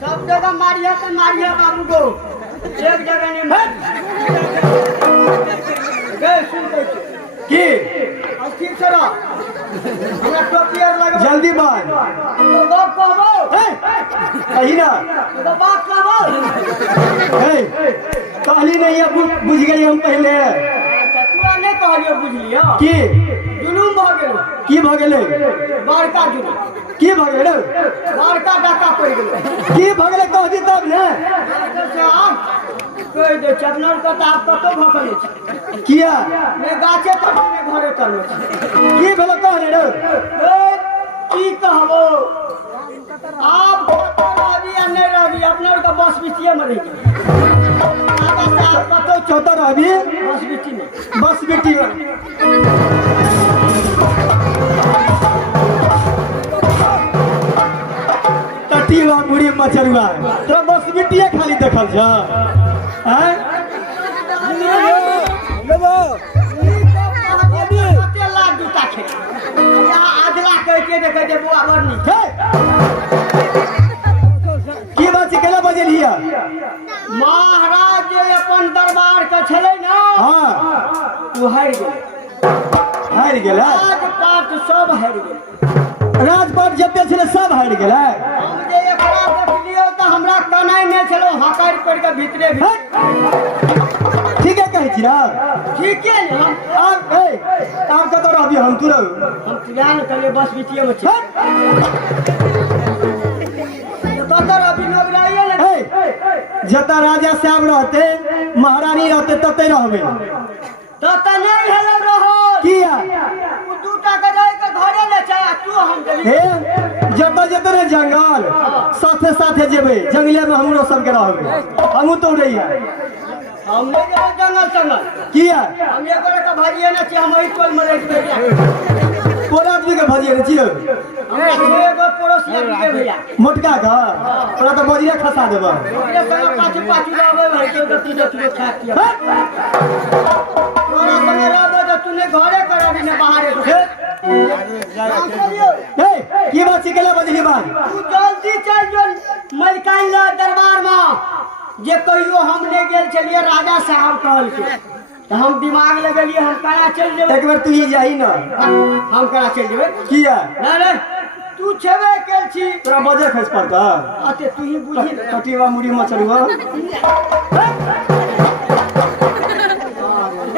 सब जगह मारिया तो मारिया बाबू को एक जगह नहीं मत गए सुन की ठीक से रहो हमरा टोपियर लगा जल्दी बात तो बाप कहबो कही ना तो बाप कहबो कहली नहीं है बुझ गई हम पहले अच्छा तू आने कहलियो बुझलियो की जुलूम भ गेलो की भ गेलै बड़का जुलूम की भ गेलै बड़का डाका पड़ गेलो की भ गेलै कह दी तब ने कह दे चबनर का तो आप कतो भकले छी किया मैं गाछे तक में घरे तरलो छी की भेलो कह रे की कहबो आप रवि या नहीं रवि अपने का बस बिटिया में रह गए आप कतो चौथा रवि बस बिटी में बस बेटी टटीवा मुड़ी मचरुआ तो बस बेटिए खाली देखल छ हैं लेबो कते लाख दूटा खे आधला कह के देखे दे बुआ बरनी की बात केला बजलिया महाराज जे अपन दरबार के छले ना हां तू हार गेला राजपाट सब हार गेल राजपाट जते छले सब हार गेला हम जे एकरा देखलियो त हमरा कनाई में छलो हकार पड़ के भीतरे भी ठीक है कहे छी ना ठीक है हम आब कतो रहबी हम तू रह हम तुलान कले बस बिटिए में छ तो तर अभी नगराइए ने जता राजा साहब रहते महारानी रहते तते रहबे तो नहीं हेलो रहो किया उ दूटा के रह के घरे ले चाहे तू हम चली हे जता जते रे जंगल साथे साथे जेबे जंगले में हमरो सब के रहबे हमहु तो रहिया हम नहीं गए जंगल जंगल किया हम ये करे के भाजिए ना छी हम ई टोल में रह के कोन आदमी के भजिए रे छियो हम एगो पड़ोसिया के भैया मोटका का तोरा तो बजिया खसा देबा ये सब पाछू पाछू लावे भाई तो तू खा किया तोरा संगे रहबो तो तूने घरे करा दी ना बाहर की बात केला बजली बात तू जल्दी चल जो मलकाइन दरबार में जे कहियो हम ले गेल चलिए राजा साहब कहल के तो हम दिमाग लगलिए हम करा चल जेबे एक बार तू ही जाई ना हम करा चल जेबे किया नहीं तू छेबे केल छी तोरा बजे खस पड़ता अते तू ही बुझी कटिवा मुड़ी मचरुआ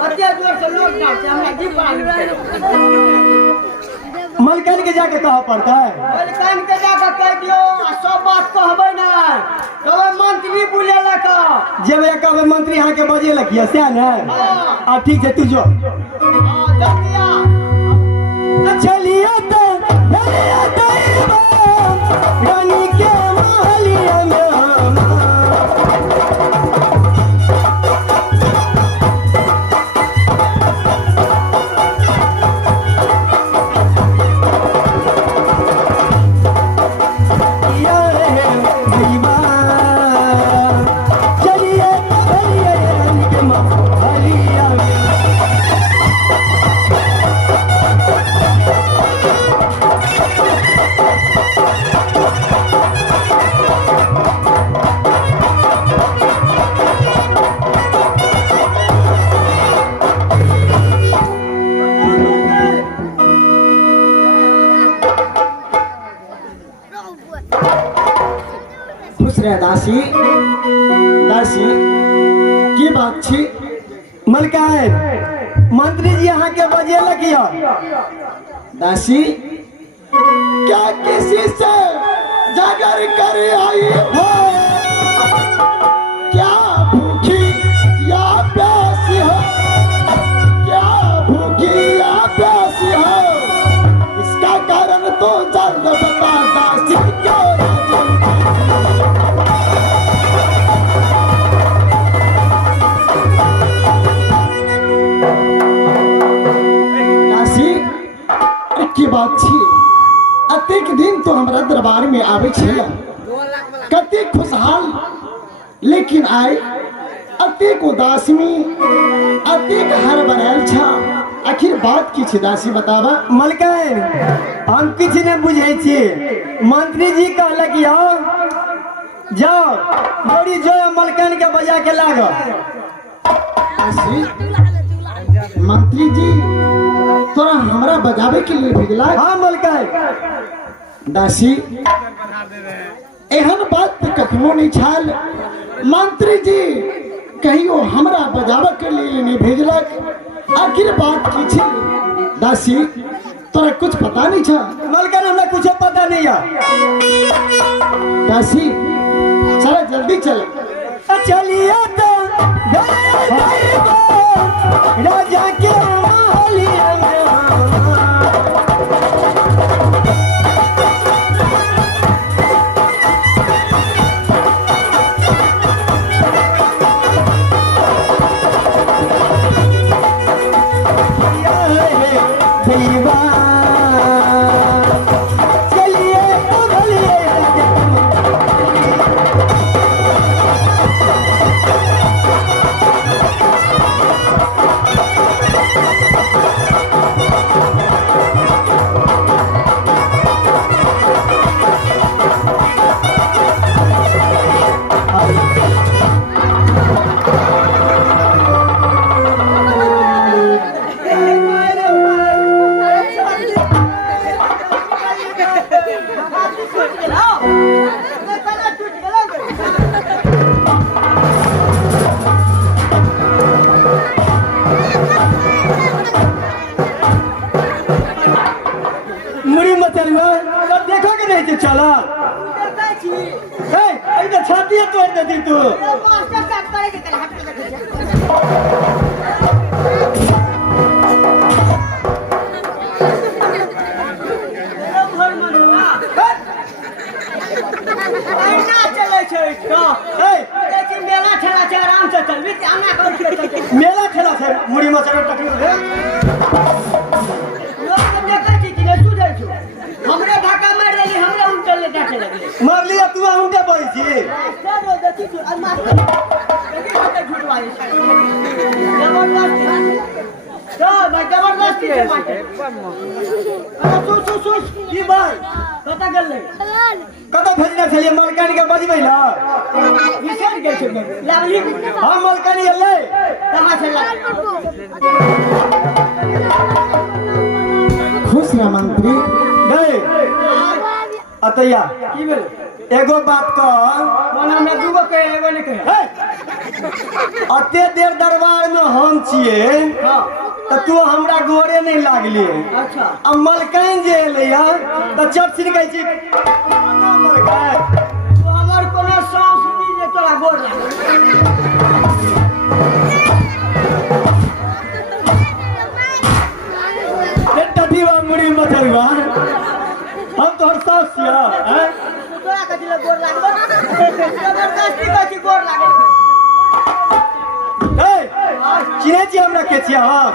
अते जोर से लोग डालते हमरा जी पड़ा मलकन के जाके कहा पड़ता है मलकाइन के जाके कह दियो आ सब बात कहबे ना तो मंत्री बुलेला का जब एक मंत्री यहाँ के बजे लगिया से ना हां ठीक है तू जो जल्दी आ चलिए तो रानी के महलिया में दासी दासी की बात छी मलकाइन मंत्री जी यहाँ के बजे लगिया दासी क्या किसी से झगड़ कर आई हो क्या भूखी या प्यासी हो क्या भूखी या प्यासी हो इसका कारण तो जल्द बता दासी क्यों की बात छी अतेक दिन तो हमारा दरबार में आवे छला कते खुशहाल लेकिन आए अतेक उदासमी अतेक हर बनाल छा आखिर बात की छी दासी बतावा मलकाइन हम किछ ने बुझे छी मंत्री जी कहलक यौ जाओ मोरी जो मलकन के बजा के लागो। दासी मंत्री जी तोरा हमरा बजावे के लिए भेजला। हाँ मलकन। दासी एहन बात पे कखनो नहीं छाल। मंत्री जी कहियो हमरा बजावे के लिए नहीं भेजलक। आखिर बात की छे दासी तोरा कुछ पता नहीं छा। मलकन हमरा कुछ पता नहीं है। दासी चल जल्दी चल। चलिए तो राजा के महलिया में। मुड़ी मचलवा देखो कि नहीं तो चला। छाती है तोड़ देती तू। मेला ठेला छै आराम से चलबी मेला ठेला छै मुड़ी मचल हमरे धक्का मार देली हमरे उल्टे ले जाके लगले मार लिया तू उल्टे पड़ी छी। मास्टर रो देती तू मास्टर देखी मत झूठवाई जबरदस्ती तो भाई जबरदस्ती से मास्टर सु की भाई पता कर ले कत भेजना छलिए मलकन के बजबै ला विचार के छै लागली हां मलकन एले कहां से लाग खुश रह मंत्री। गए अतैया की भेल एगो बात कह। कोना में दूगो कहे एगो नहीं कहे अते देर दरबार में हम छिए हां तो तू हमरा गोरे नहीं लागली। अच्छा अब मलकन जे एले तो चट सिन कहै छी मलकन तो हमर कोनो सांस नहीं जे तोरा गोर लागे टटीवा मुड़ी मचलवा हम तोहर सास छिया हैं। तोरा कथि ले गोर लागबो जबरदस्ती कथि गोर लागे चिन्हे छी हमरा के छिया हम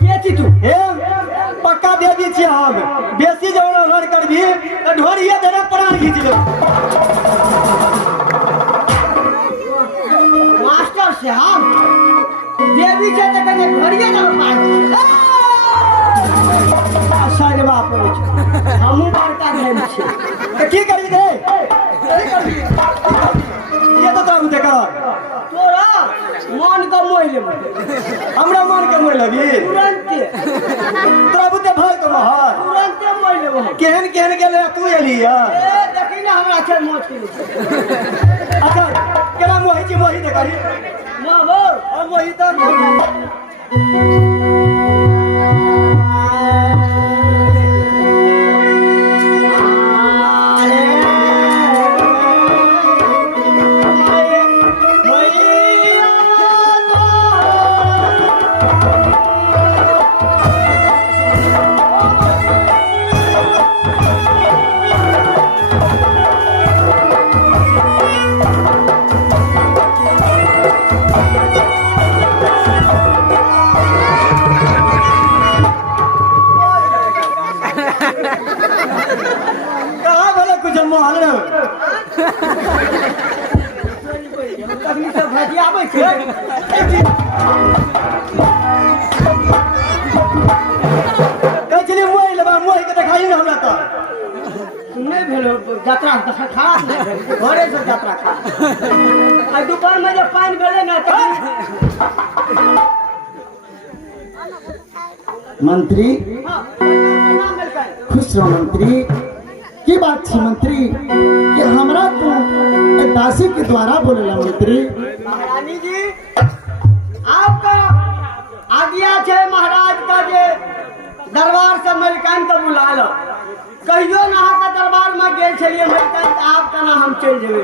के छी तू ए पक्का दे दी छी हम बेसी जौन लड़ करबी तो ढोरिए धरे प्राण खींच ले। मास्टर साहब देवी छै त कने घरिए न पार सारे बाप रे हमहु बड़का भेल छी तो की करबी दे ये तो तू दे कर तोरा मन का मोह ले हमरा मन के मोह लगी तुरंत तोरा बुते भाई तो महर तुरंत मोह ले केहन केहन गेले तू एली ए देखी ना हमरा छै मोच के अच्छा केना मोही छी मोही दे करी मां बो हम मोही त कहाँ भले कुछ मोहल तखनी से भजिया आबै छै कहै छली मोहि लेबा मोहि के देखाई न हमरा तो नहीं भेलो यात्रा खड़ा घरे से यात्रा खड़ा आ दुकान में जब पानी भेले ना तो मंत्री हां नाम मिलता है खुश रहो मंत्री। की बात थी मंत्री कि हमरा तो दासी के द्वारा बोलेला मंत्री। महारानी जी आपका आज्ञा है महाराज का जे दरबार से मलिकान को बुला लो कहियो ना का दरबार में गेल छलिए मलिकान तो आपका ना हम चल जेबे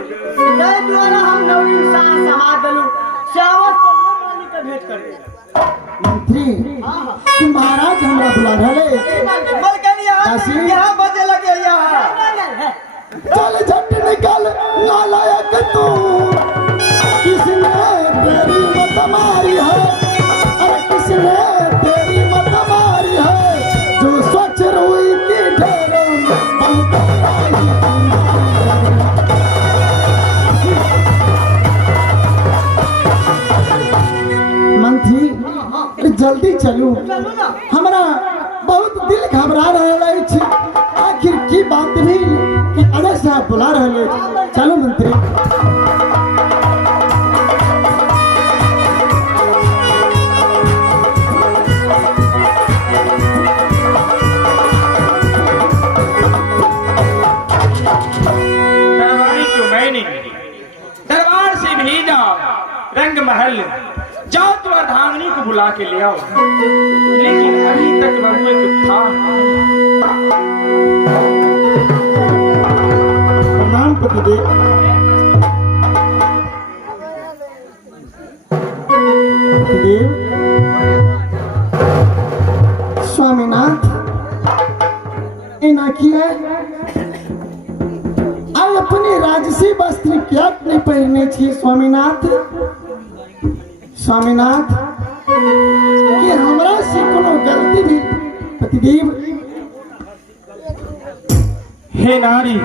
जय द्वारा हम नवीन शाह समाज दलू श्यावत वाली के भेंट कर मंत्री कि महाराज हमरा बुला रहे मलिकानी दासी यहां बजे लगे यहां चल झट निकल नालायक तू किसने तेरी मत मारी है अरे किसने तेरी मत मारी है जो स्वच्छ रुई की ढेरों मंत्री जल्दी चलू चलो ना हमरा बहुत दिल घबरा रहे छै आखिर की बात भी कि अजय साहब बुला रहे चलो मंत्री। दरबारी को मैंने दरबार से भेजा रंग महल जाओ तो अर्धांगिनी को बुला के ले आओ लेकिन अभी तक बहुए चुप था। प्रणाम पतिदेव। पतिदेव स्वामीनाथ इना किया आई अपने राजसी वस्त्र क्या नहीं पहनने छी स्वामीनाथ। स्वामीनाथ कि हमरा से कोनो गलती भी पतिदेव। हे नारी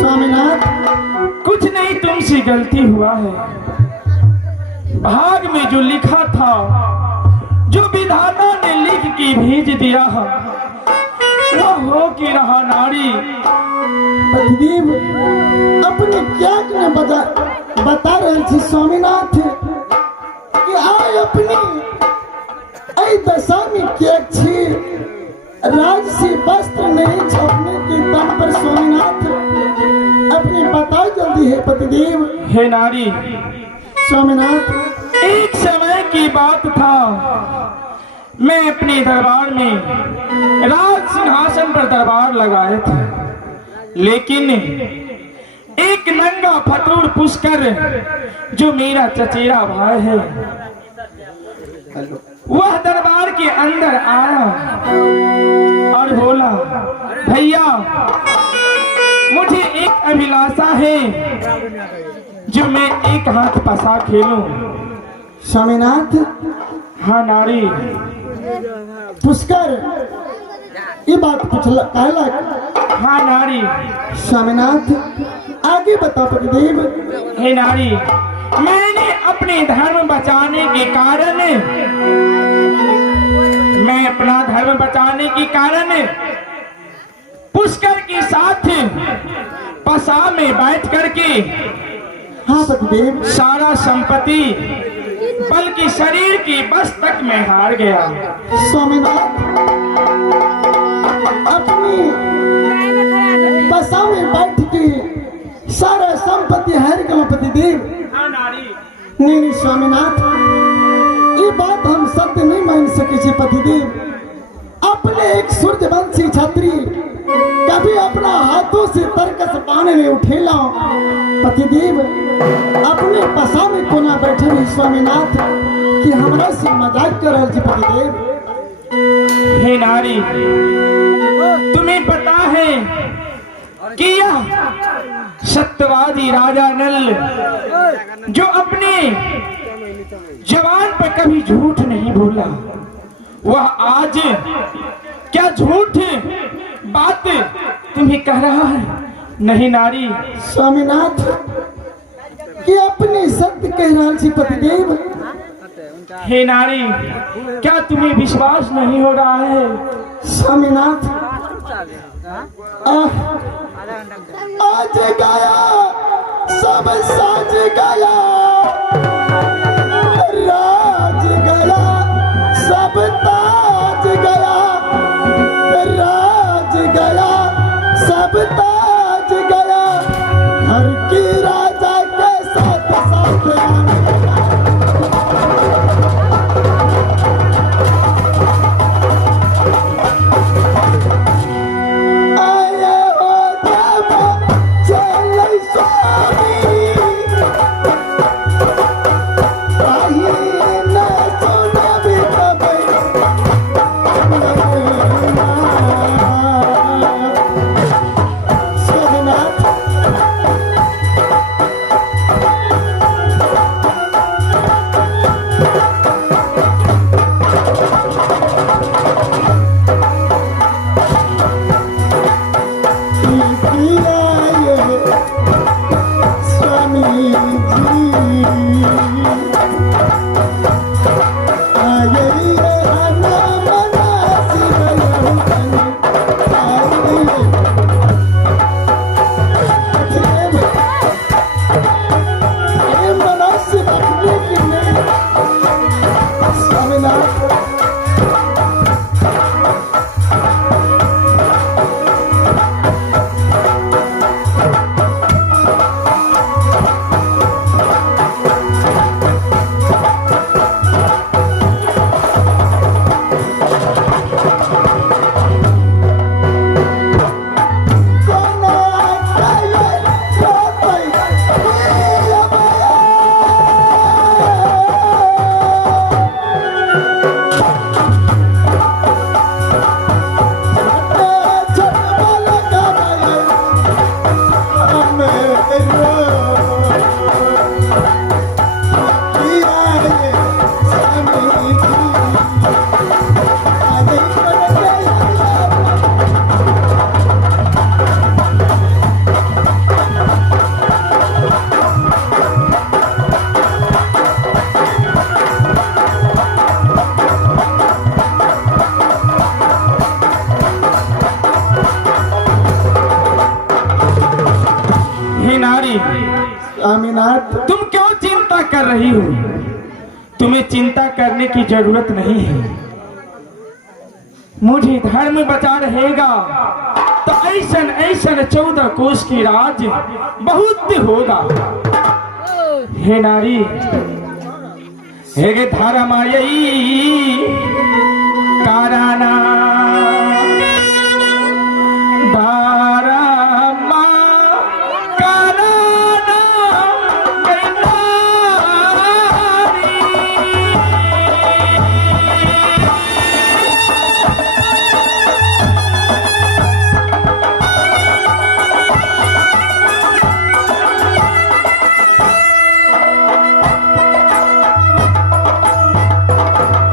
स्वामीनाथ कुछ नहीं तुमसे गलती हुआ है। भाग में जो लिखा था जो विधाता ने लिख के भेज दिया वह हो के रहा नारी। पतिदेव अपने क्या ने बता रहे थी स्वामीनाथ कि आय अपनी ऐ दशा में क्या छी राजसी वस्त्र नहीं छोड़ने के दम पर स्वामीनाथ अपने बताओ जल्दी है पतिदेव। हे नारी स्वामीनाथ एक समय की बात था मैं अपने दरबार में राज सिंहासन पर दरबार लगाए थे लेकिन एक नंगा फतूर पुष्कर जो मेरा चचेरा भाई है वह दरबार के अंदर आया और बोला भैया मुझे एक अभिलाषा है जो मैं एक हाथ पसा खेलूं। स्वामीनाथ हाँ नारी पुष्कर ये बात कहला। हाँ नारी स्वामीनाथ आगे बता पतिदेव। हे नारी मैंने अपने धर्म बचाने के कारण मैं अपना धर्म बचाने के कारण पुष्कर के साथ पसा में बैठ करके हाँ पतिदेव। सारा संपत्ति बल्कि शरीर की बस तक मैं हार गया। स्वामीनाथ अपनी बसा में बैठ के सारा संपत्ति हार गया पतिदेव। हाँ नारी नहीं स्वामीनाथ ये बात हम सत्य नहीं मान सके छी पतिदेव। अपने एक सूर्यवंशी छात्री कभी अपना हाथों से तरकस पाने में उठेला पतिदेव अपने पसा में कोना बैठे हुए स्वामीनाथ कि हमरा से मजाक कर रहे छी पतिदेव। हे नारी तुम्हें पता है कि यह सत्यवादी राजा नल जो अपने जवान पर कभी झूठ नहीं बोला वह आज क्या झूठ बात तुम्हें कह रहा है। नहीं नारी स्वामीनाथ कि अपने सत्य कह रहा छी पतिदेव। हे नारी क्या तुम्हें विश्वास नहीं हो रहा है। स्वामीनाथ आज गया सब साज गया, राज गया सब ताज गया, राज गया सब ताज गया, घर की राजा के साथ साथ आए हो जब चले स्वामी, आई न सुनबी तबै सोमनाथ स्वामी स्वामीनाथ हे नारी, स्वामीनाथ तुम क्यों चिंता कर रही हो? तुम्हें चिंता करने की जरूरत नहीं है। मुझे धर्म बचा रहेगा तो ऐसन ऐसन 14 कोष की राज बहुत होगा। हे नारी, हे गे धर्मयी काराना धर्मा काराना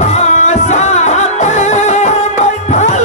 आशा बैठा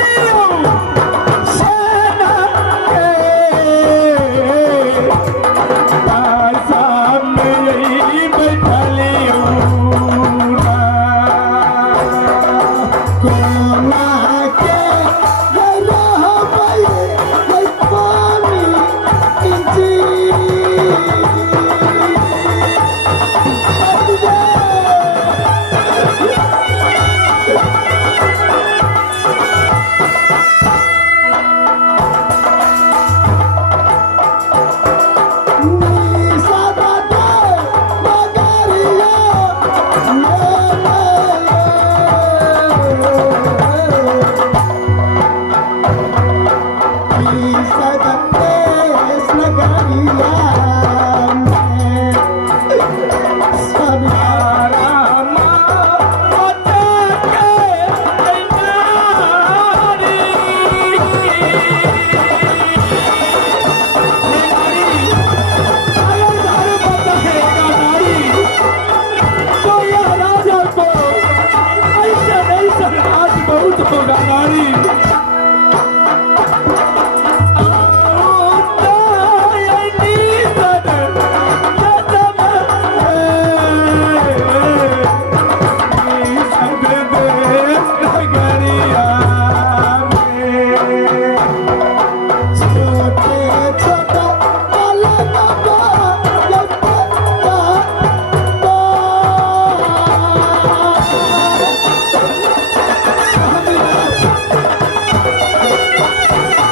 हाँ